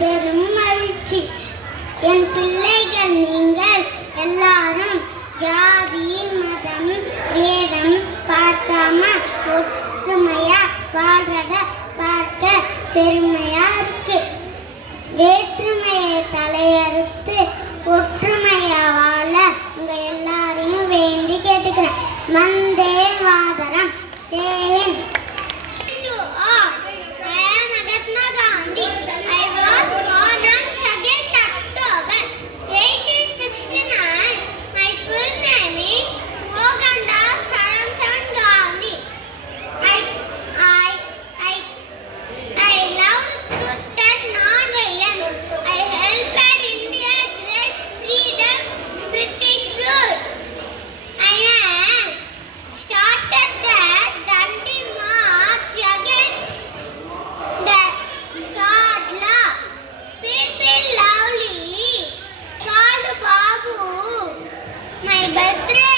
பெரும் மகிழ்ச்சி. என் பிள்ளைகள் நீங்கள் எல்லாரும் ஜாதி மதம் வேதம் பார்க்காம ஒற்றுமையா வாழ்றத பார்க்க பெருமையா இருக்கு. வேற்றுமையை தலையறுத்து ஒற்றுமையா வாழ உங்க எல்லாரையும் வேண்டி கேட்டுக்கிறேன். வந்தே மாதரம். ஜெயஹிந்த். My birthday.